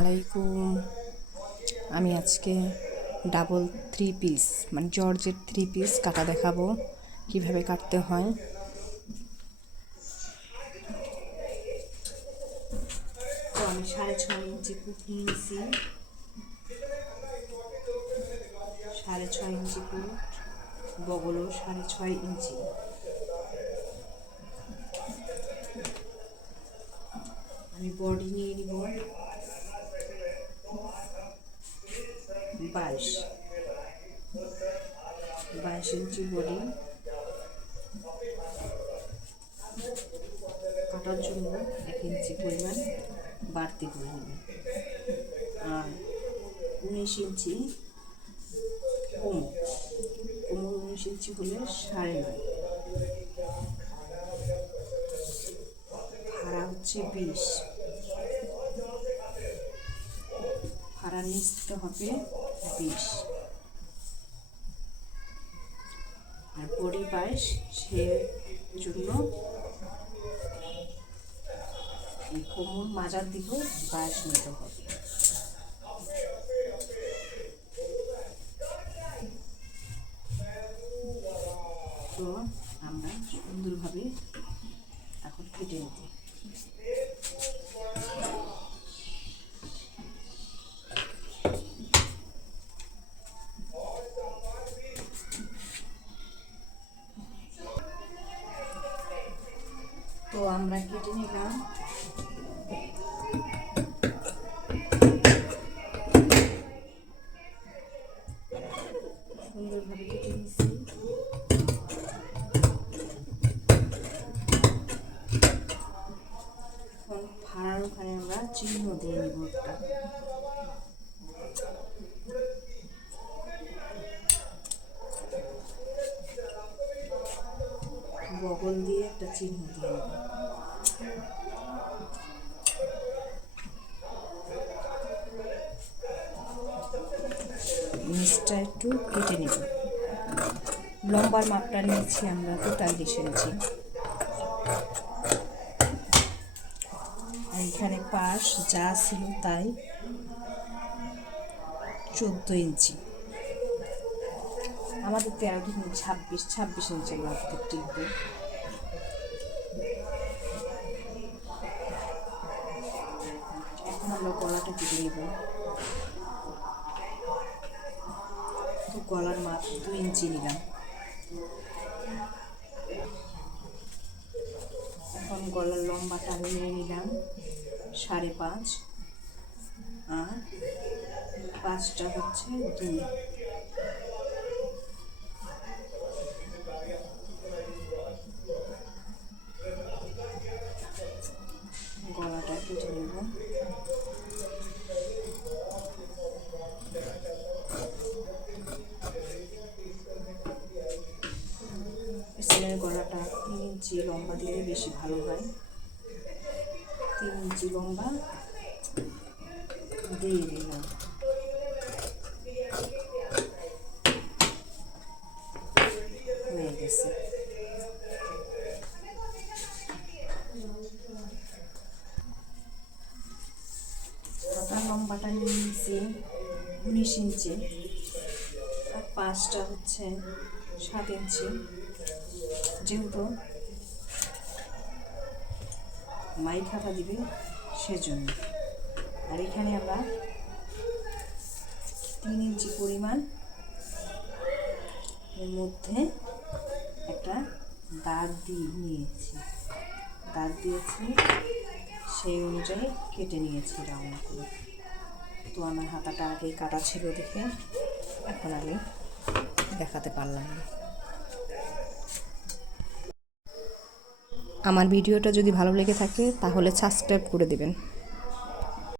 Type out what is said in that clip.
আলাইকুম। আমি আজকে ডাবল থ্রি পিস মানে জর্জের থ্রি পিস কাটা দেখাবো, কীভাবে কাটতে হয়। তো আমি সাড়ে ছয় ইঞ্চি কুট নিয়েছি। সাড়ে ছয় ইঞ্চি কুট, বগলও সাড়ে ছয় ইঞ্চি। আমি বডি নিয়ে নিব। বাইশ। বাইশ ইঞ্চি বডি। কাটার জন্য এক ইঞ্চি পরিমাণ বাড়তি করে নেবে। আর উনিশ ইঞ্চি কোমর কোমর উনিশ ইঞ্চি হলে সাড়ে নয়। ভাড়া হচ্ছে বিশ। ভাড়া নিতে হবে বিশ আর বড়ি বাইশ সে জন্য এই কোমর মাজার দিকেও বাইশ নিতে হবে। তো আমরা সুন্দরভাবে এখন কেটে নিতে আমরা কেটে নিলাম। সুন্দরভাবে চিহ্ন দিয়ে নিব বগল দিয়ে একটা চিহ্ন দিয়ে নিচটা একটু কেটে নেব। লম্বার মাপটা নিয়েছি আমরা তেতাল্লিশ ইঞ্চি। আর এখানে পাশ যা ছিল তাই চোদ্দ ইঞ্চি। আমাদের তেরো ছাব্বিশ ছাব্বিশ ইঞ্চি লাগতে টিকবে গলাটা কেটে নেব? গলার মাপ দু ইঞ্চি নিলাম। এখন গলার লম্বাটা আমি নিয়ে নিলাম সাড়ে পাঁচ। আর পাঁচটা হচ্ছে দুই। পেছনের গলাটা তিন ইঞ্চি লম্বা দিলে বেশি ভালো হয়। তিন ইঞ্চি লম্বা দিয়ে দিলাম। হয়ে গেছে। হাতার লম্বাটা নিয়ে নিয়েছি উনিশ ইঞ্চি। আর পাঁচটা হচ্ছে সাত ইঞ্চি। যেহেতু মাই খাতা দিবে সেজন্য। আর এখানে আমরা তিন ইঞ্চি পরিমাণ এর মধ্যে একটা দাগ দিয়ে নিয়েছি। দাগ দিয়েছি, সেই অনুযায়ী কেটে নিয়েছি রাউন্ড করে তো আমার হাতাটা আগেই কাটা ছিল দেখে এখন আমি দেখাতে পারলাম না। আমার ভিডিওটা যদি ভালো লেগে থাকে তাহলে সাবস্ক্রাইব করে দেবেন।